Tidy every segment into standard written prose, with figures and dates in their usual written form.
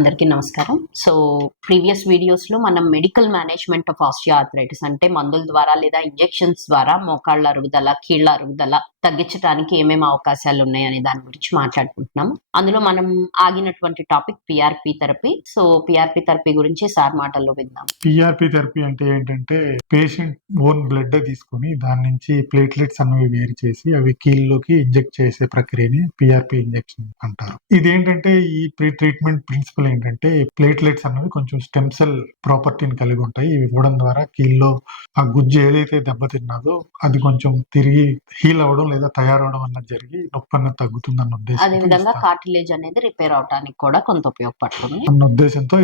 అందరికీ నమస్కారం. So, previous వీడియోస్‌లో మనం మెడికల్ మేనేజ్‌మెంట్ ఆఫ్ ఆస్టియోఆర్థరైటిస్ అంటే మందుల ద్వారా లేదా ఇంజెక్షన్స్ ద్వారా మోకాళ్ళ అరుగుదల, కీళ్ళ అరుగుదల తగ్గించడానికి ఏమేమి అవకాశాలున్నాయనే దాని గురించి మాట్లాడుకుంటున్నాము. అందులో మనం ఆగినటువంటి topic PRP therapy. So, PRP therapy గురించి సార్ మాటల్లో విందాం. పీఆర్పీ థెరపీ అంటే ఏంటంటే పేషెంట్ ఓన్ బ్లడ్ తీసుకొని దాని నుంచి ప్లేట్లెట్స్ అనేవి వేరు చేసి అవి కీళ్ళలోకి ఇంజెక్ట్ చేసే ప్రక్రియని పీఆర్పీ ఇంజెక్షన్ అంటారు. ఇదేంటంటే ఈ ట్రీట్మెంట్ ప్రిన్సిపల్ ఏంటంటే ప్లేట్లెట్స్ అనేవి కొంచెం స్టెమ్ సెల్ ప్రాపర్టీని కలిగి ఉంటాయి. ఇవి ఇవ్వడం ద్వారా కీళ్ళలో ఆ గుజ్జు ఏదైతే దెబ్బతిన్నదో అది కొంచెం తిరిగి హీల్ అవడం లేదా తయారవడం అన్నది జరిగి నొప్పి అన్నది తగ్గుతుందన్న అదే విధంగా ఉద్దేశంతో కార్టిలేజ్ అనేది రిపేర్ అవడానికి కూడా కొంత ఉపయోగపడుతుంది.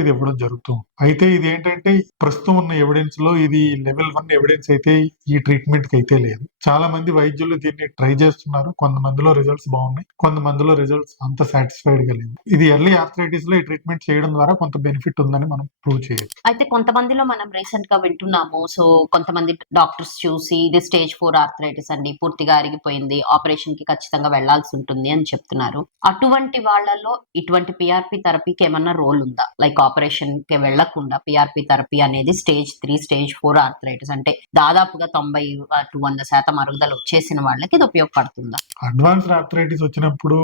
ఇది ఇవ్వడం జరుగుతుంది. అయితే ఇది ఏంటంటే ప్రస్తుతం ఉన్న ఎవిడెన్స్ లో ఇది లెవెల్ 1 ఎవిడెన్స్ అయితే ఈ ట్రీట్మెంట్ కి అయితే లేదు. చాలా మంది వైద్యులు దీన్ని ట్రై చేస్తున్నారు. కొంతమందిలో రిజల్ట్స్ బాగున్నాయి, కొంతమందిలో రిజల్ట్స్ అంత సాటిస్ఫైడ్ గా లేదు. ఇది ఎర్లీ ఆర్థరైటిస్ లో ఈ ట్రీట్మెంట్ చేయడం ద్వారా కొంత బెనిఫిట్ ఉందని మనం ప్రూవ్ చేయొచ్చు. అయితే కొంతమందిలో మనం రీసెంట్ గా వింటున్నాము. సో, కొంతమంది డాక్టర్స్ చూసి ఇది స్టేజ్ 4 ఆర్థరైటిస్ అండి, పూర్తిగా అరిగిపోయింది, ఆపరేషన్ కి ఖచ్చితంగా వెళ్లాల్సి ఉంటుంది అని చెప్తున్నారు. అటువంటి వాళ్ళలో ఇటువంటి పీఆర్పీ థెరపీకి ఏమన్నా రోల్ ఉందా? లైక్ ఆపరేషన్ కి వెళ్లకుండా పీఆర్పీ థెరపీ అనేది స్టేజ్ 3, స్టేజ్ 4 ఆర్థరైటిస్ అంటే దాదాపుగా 90-100% అరుగుదల వచ్చేసిన వాళ్ళకి ఇది ఉపయోగపడుతుందా? అడ్వాన్స్డ్ ఆర్థరైటిస్ వచ్చినప్పుడు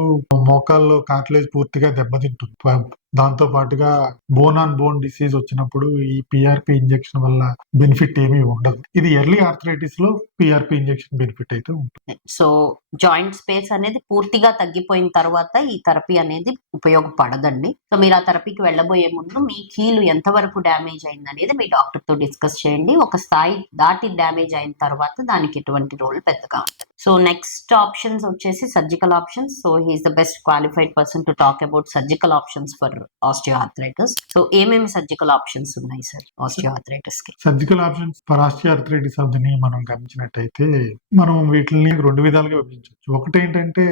మోకాల్లో కార్టిలేజ్ పూర్తిగా దెబ్బతింటుంది. దాంతో పాటుగా బోన్ ఆన్ బోన్ డిసీజ్ వచ్చినప్పుడు ఈ పీఆర్పీ ఇంజెక్షన్ వల్ల బెనిఫిట్ ఏమీ ఉండదు. ఇది ఎర్లీ ఆర్థరైటిస్ లో పీఆర్పీ ఇంజెక్షన్ బెనిఫిట్ అయితే ఉంటుంది. సో, జాయింట్ స్పేస్ అనేది పూర్తిగా తగ్గిపోయిన తర్వాత ఈ థెరపీ అనేది ఉపయోగపడదండి. సో, మీరు ఆ థెరపీకి వెళ్ళబోయే ముందు మీ కీలు ఎంతవరకు డ్యామేజ్ అయింది అనేది మీ డాక్టర్ తో డిస్కస్ చేయండి. ఒక స్థాయి దాటి డ్యామేజ్ అయిన తర్వాత దానికి ఎటువంటి రోల్ పెద్దగా ఉంటుంది. సో, నెక్స్ట్ ఆప్షన్స్ వచ్చేసి surgical options. So, he's the best qualified person to talk about surgical options for osteoarthritis. So, ఏమేమి సర్జికల్ ఆప్షన్స్ ఉన్నాయి సార్ ఆస్టియోఆర్థరైటిస్ కి? సర్జికల్ ఆప్షన్స్ ఫర్ ఆస్టియోఆర్థరైటిస్ అని మనం గమనించినట్టయితే మనం వీటిని 2 విధాలుగా విభజించవచ్చు. ఒకటి ఏంటంటే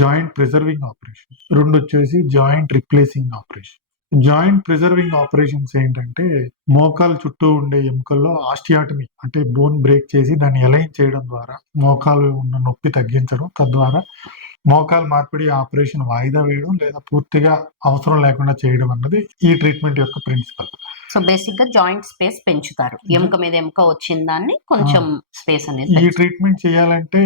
జాయింట్ ప్రిజర్వింగ్ ఆపరేషన్, 2 వచ్చేసి joint replacing operation. Joint preserving operations ఏంటంటే మోకాలు చుట్టూ ఉండే ఎముకల్లో ఆస్టియాటమీ అంటే బోన్ బ్రేక్ చేసి దాన్ని అలైన్ చేయడం ద్వారా మోకాలు ఉన్న నొప్పి తగ్గించడం, తద్వారా మోకాలు మార్పిడి ఆపరేషన్ వాయిదా వేయడం లేదా పూర్తిగా అవసరం లేకుండా చేయడం అన్నది ఈ ట్రీట్మెంట్ యొక్క ప్రిన్సిపల్. సో, బేసిక్ గా జాయింట్ స్పేస్ పెంచుతారు. ఎముక మీద ఎముక వచ్చిన దాన్ని కొంచెం స్పేస్ అనేది ఈ ట్రీట్మెంట్ చేయాలంటే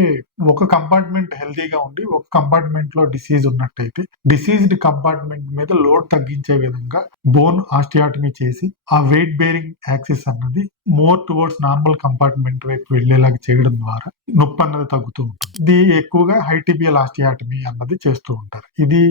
ఒక కంపార్ట్మెంట్ హెల్తీగా ఉండి ఒక కంపార్ట్మెంట్ లో డిసీజ్ ఉన్నట్టయితే డిసీజ్డ్ కంపార్ట్మెంట్ మీద లోడ్ తగ్గించే విధంగా బోన్ ఆస్టియాటమీ చేసి ఆ వెయిట్ బేరింగ్ యాక్సిస్ అన్నది మోర్ టువర్డ్స్ నార్మల్ కంపార్ట్మెంట్ వైపు వెళ్లేలాగా చేయడం ద్వారా నొప్పి అన్నది తగ్గుతూ ఉంటుంది. ఇది ఎక్కువగా హైటిబియల్ ఆస్టియాటమీ అన్నది చేస్తూ ఉంటారు. ఇది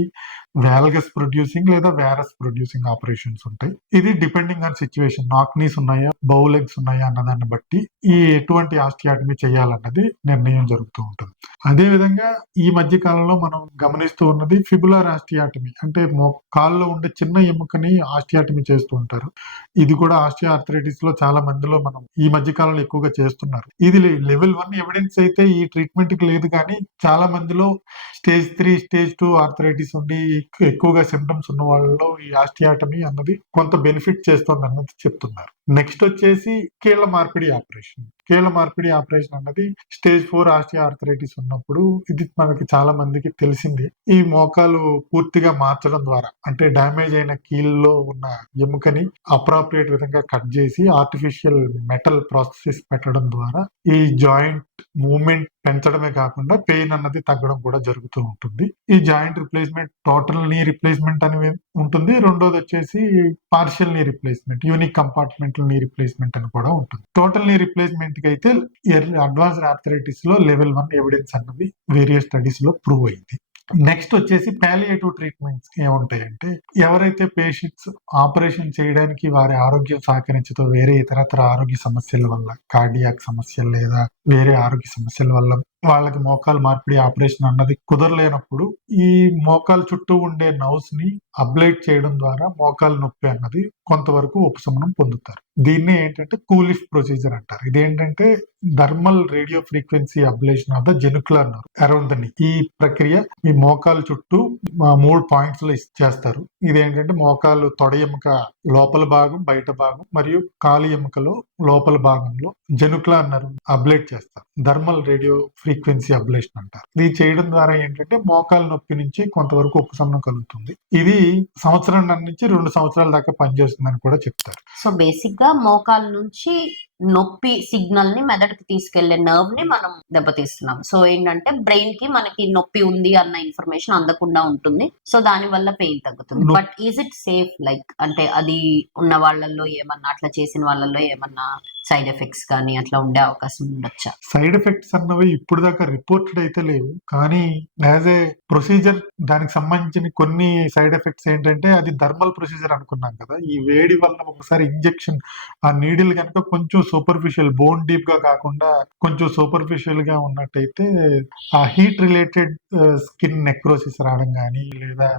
వాల్గస్ ప్రొడ్యూసింగ్ లేదా వారస్ ప్రొడ్యూసింగ్ ఆపరేషన్స్ ఉంటాయి. ఇది డిపెండింగ్ ఆన్ సిచ్యువేషన్, నాక్ నీస్ ఉన్నాయా, బౌ లెగ్స్ ఉన్నాయా అన్నదాన్ని బట్టి ఈ ఎటువంటి ఆస్టియాటమీ చేయాలన్నది నిర్ణయం జరుగుతూ ఉంటుంది. అదే విధంగా ఈ మధ్య కాలంలో మనం గమనిస్తూ ఉన్నది ఫిబులార్ ఆస్టియాటమీ అంటే కాల్లో ఉండే చిన్న ఎముకని ఆస్టియాటమీ చేస్తూ ఉంటారు. ఇది కూడా ఆస్టియోఆర్థరైటిస్ లో చాలా మందిలో మనం ఈ మధ్య కాలంలో ఎక్కువగా చేస్తున్నారు. ఇది లెవెల్ 1 ఎవిడెన్స్ అయితే ఈ ట్రీట్మెంట్ కి లేదు, కానీ చాలా మందిలో స్టేజ్ 3, స్టేజ్ 2 ఆర్థరైటిస్ ఉండి ఎక్కువగా సిమ్టమ్స్ ఉన్న వాళ్ళలో ఈ ఆస్టియాటమీ అన్నది కొంత బెనిఫిట్ చేస్తుంది అన్నది చెప్తున్నారు. నెక్స్ట్ వచ్చేసి కీళ్ల మార్పిడి ఆపరేషన్. కీళ్ల మార్పిడి ఆపరేషన్ అన్నది స్టేజ్ 4 ఆస్టియోఆర్థరైటిస్ ఉన్నప్పుడు ఇది మనకి చాలా మందికి తెలిసింది. ఈ మోకాలు పూర్తిగా మార్చడం ద్వారా అంటే డ్యామేజ్ అయిన కీళ్ళలో ఉన్న ఎముకని అప్రాప్రియేట్ విధంగా కట్ చేసి ఆర్టిఫిషియల్ మెటల్ ప్రాసెస్ పెట్టడం ద్వారా ఈ జాయింట్ మూవ్మెంట్ పెంచడమే కాకుండా పెయిన్ అన్నది తగ్గడం కూడా జరుగుతూ ఉంటుంది. ఈ joint replacement total knee replacement అని ఉంటుంది. రెండోది వచ్చేసి partial knee replacement, unique compartmental knee replacement అని కూడా ఉంటుంది. టోటల్ నీ రిప్లేస్మెంట్ కి అయితే అడ్వాన్స్డ్ ఆర్థరైటిస్ లో లెవెల్ 1 ఎవిడెన్స్ అన్నది వేరియస్ స్టడీస్ లో ప్రూవ్ అయింది. నెక్స్ట్ వచ్చేసి పాలియేటివ్ ట్రీట్మెంట్స్ ఏముంటాయంటే ఎవరైతే పేషెంట్స్ ఆపరేషన్ చేయడానికి వారి ఆరోగ్యం సహకరించతో వేరే ఇతరత్ర ఆరోగ్య సమస్యల వల్ల, కార్డియాక్ సమస్యలు లేదా వేరే ఆరోగ్య సమస్యల వల్ల వాళ్ళకి మోకాలు మార్పిడి ఆపరేషన్ అన్నది కుదరలేనప్పుడు ఈ మోకాలు చుట్టూ ఉండే నర్వ్స్ ని అబ్లేట్ చేయడం ద్వారా మోకాలు నొప్పి అన్నది కొంతవరకు ఉపశమనం పొందుతారు. దీన్ని ఏంటంటే కూలిఫ్ ప్రొసీజర్ అంటారు. ఇదేంటంటే thermal radio frequency ablation of the genicular nerve around the knee. ఈ ప్రక్రియ ఈ మోకాలు చుట్టూ 3 పాయింట్స్ లో చేస్తారు. ఇదేంటంటే మోకాలు తొడ ఎముక లోపల భాగం, బయట భాగం మరియు కాలి ఎముకలో లోపల భాగంలో జెనిక్యులర్ నర్వ్ అబ్లేట్ చేస్తారు. థర్మల్ రేడియో ఫ్రీక్వెన్సీ అబ్లేషన్ అంటారు. ఇది చేయడం ద్వారా ఏంటంటే మోకాలు నొప్పి నుంచి కొంతవరకు ఉపశమనం కలుగుతుంది. ఇది సంవత్సరం నుంచి 2 సంవత్సరాల దాకా పనిచేస్తుందని కూడా చెప్తారు. సో బేసిక్ గా మోకాల నుంచి నొప్పి సిగ్నల్ ని మెదడుకి తీసుకెళ్లే నర్వ్ ని మనం దెబ్బతీస్తున్నాం. సో ఏంటంటే బ్రెయిన్ కి మనకి నొప్పి ఉంది అన్న ఇన్ఫర్మేషన్ అందకుండా ఉంటుంది. సో దాని వల్ల పెయిన్ తగ్గుతుంది. నొ- but is it safe? Like అంటే అది ఉన్న వాళ్ళల్లో ఏమన్నా అట్లా చేసిన వాళ్ళల్లో ఏమన్నా సైడ్ ఎఫెక్ట్స్ కానీ అట్లా ఉండే అవకాశం ఉండొచ్చా? సైడ్ ఎఫెక్ట్స్ అన్నవి ఇప్పుడు దాకా రిపోర్టెడ్ అయితే లేవు, కానీ యాజ్ ఏ ప్రొసీజర్ దానికి సంబంధించిన కొన్ని సైడ్ ఎఫెక్ట్స్ ఏంటంటే అది థర్మల్ ప్రొసీజర్ అనుకున్నాం కదా, ఈ వేడి వల్ల ఒకసారి ఇంజెక్షన్ ఆ నీడిల్ కనుక కొంచెం సూపర్ఫిషియల్ బోన్ డీప్ గా కాకుండా కొంచెం సూపర్ఫిషియల్ గా ఉన్నట్టయితే ఆ హీట్ రిలేటెడ్ స్కిన్ నెక్రోసిస్ రావడం కానీ లేదా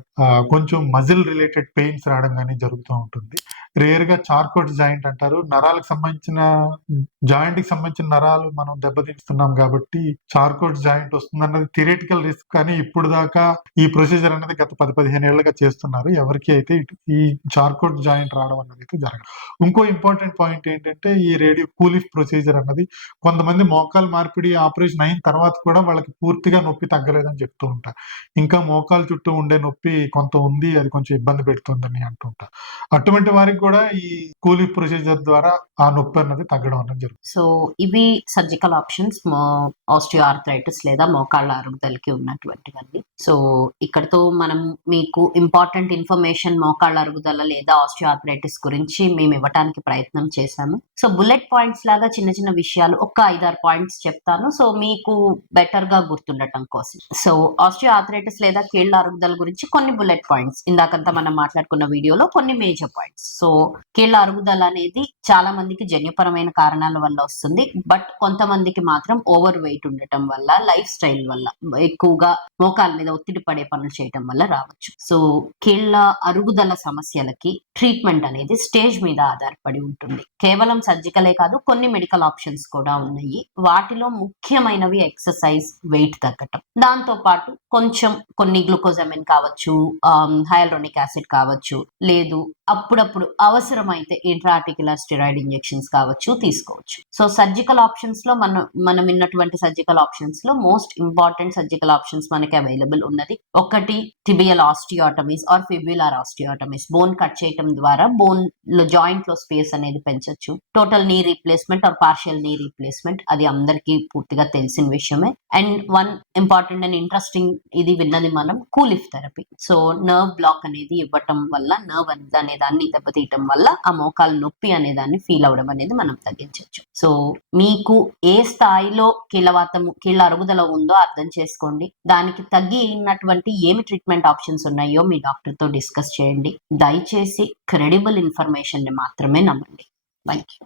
కొంచెం మజిల్ రిలేటెడ్ పెయిన్స్ రావడం కానీ జరుగుతూ ఉంటుంది. రేర్ గా చార్కోట్ జాయింట్ అంటారు, నరాలకు సంబంధించిన జాయింట్ కి సంబంధించిన నరాలు మనం దెబ్బతీస్తున్నాం కాబట్టి చార్కోట్ జాయింట్ వస్తుంది అన్నది థియరిటికల్ రిస్క్. కానీ ఇప్పుడు దాకా ఈ ప్రొసీజర్ అనేది గత 10-15 ఏళ్లుగా చేస్తున్నారు, ఎవరికి అయితే ఈ చార్కోట్ జాయింట్ రావడం అన్నది అయితే జరగదు. ఇంకో ఇంపార్టెంట్ పాయింట్ ఏంటంటే ఈ రేడియో కూలిఫ్ ప్రొసీజర్ అన్నది కొంతమంది మోకాలు మార్పిడి ఆపరేషన్ అయిన తర్వాత కూడా వాళ్ళకి పూర్తిగా నొప్పి తగ్గలేదని చెప్తూ ఉంటారు. ఇంకా మోకాలు చుట్టూ ఉండే నొప్పి కొంత ఉంది, అది కొంచెం ఇబ్బంది పెడుతుందని అంటుంటారు. అటువంటి వారికి కూడా ఈ కూలిఫ్ ప్రొసీజర్ ద్వారా ఆ నొప్పి అన్నది తగ్గడం అనేది జరుగుతుంది. సో ఇవి సర్జికల్ ఆప్షన్స్ ఆస్టియో ఆర్థరైటిస్ లేదా మోకాళ్ళ అరుగుదలకి ఉన్నటువంటివన్నీ. సో ఇక్కడతో మనం మీకు ఇంపార్టెంట్ ఇన్ఫర్మేషన్ మోకాళ్ళ అరుగుదల లేదా ఆస్టియో ఆర్థరైటిస్ గురించి మేము ఇవ్వడానికి ప్రయత్నం చేశాము. సో బుల్లెట్ పాయింట్స్ లాగా చిన్న చిన్న విషయాలు ఒక 5-6 పాయింట్స్ చెప్తాను, సో మీకు బెటర్ గా గుర్తుండటం కోసం. సో ఆస్టియో ఆర్థరైటిస్ లేదా కీళ్ళ అరుగుదల గురించి కొన్ని బుల్లెట్ పాయింట్స్, ఇందాకంతా మనం మాట్లాడుకున్న వీడియోలో కొన్ని మేజర్ పాయింట్స్. సో కీళ్ళ అరుగుదల అనేది చాలా మందికి జన్యుపరమైన కారణాల వల్ల వస్తుంది, బట్ కొంతమందికి మాత్రం ఓవర్ వెయిట్ ఉండటం వల్ల, లైఫ్ స్టైల్ వల్ల, ఎక్కువగా మోకాల మీద ఒత్తిడి పడే పనులు చేయటం వల్ల రావచ్చు. సో కీళ్ళ అరుగుదల సమస్యలకి ట్రీట్మెంట్ అనేది స్టేజ్ మీద ఆధారపడి ఉంటుంది. కేవలం సర్జికలే కాదు, కొన్ని మెడికల్ ఆప్షన్స్ కూడా ఉన్నాయి. వాటిలో ముఖ్యమైనవి ఎక్సర్సైజ్, వెయిట్ తగ్గటం, దాంతో పాటు కొంచెం కొన్ని గ్లూకోజమిన్ కావచ్చు, హైయాలురోనిక్ యాసిడ్ కావచ్చు, లేదు అప్పుడప్పుడు అవసరమైతే ఇంట్రాఆర్టిక్యులర్ స్టెరాయిడ్ ఇంజెక్షన్స్ కావచ్చు తీసుకోవచ్చు. సో సర్జికల్ ఆప్షన్స్ లో మనం విన్నటువంటి సర్జికల్ ఆప్షన్స్ లో మోస్ట్ ఇంపార్టెంట్ సర్జికల్ ఆప్షన్స్ మనకి అవైలబుల్ ఉన్నది. ఒకటి టిబియల్ ఆస్టియోటమీస్ ఆర్ ఫిబ్యులార్ ఆస్టియోటమీస్. బోన్ కట్ చేయడం ద్వారా బోన్ లో జాయింట్ లో స్పేస్ అనేది పెంచొచ్చు. Total knee replacement are partial knee replacement, అది అందరికీ పూర్తిగా తెలిసిన విషయమే. And one important and interesting, ఇది విన్నది మనం, కూలిఫ్ థెరపీ. సో నర్వ్ బ్లాక్ అనేది ఇవ్వటం వల్ల, నర్వ్ అనే దాన్ని దెబ్బతీయటం వల్ల ఆ మోకాలు నొప్పి అనే దాన్ని ఫీల్ అవడం అనేది మనం తగ్గించవచ్చు. సో మీకు ఏ స్థాయిలో కీళ్ళ అరుగుదల ఉందో అర్థం చేసుకోండి. దానికి తగ్గినటువంటి ఏమి ట్రీట్మెంట్ ఆప్షన్స్ ఉన్నాయో మీ డాక్టర్ తో డిస్కస్ చేయండి. దయచేసి క్రెడిబుల్ ఇన్ఫర్మేషన్ ని మాత్రమే నమ్మండి. Thank you.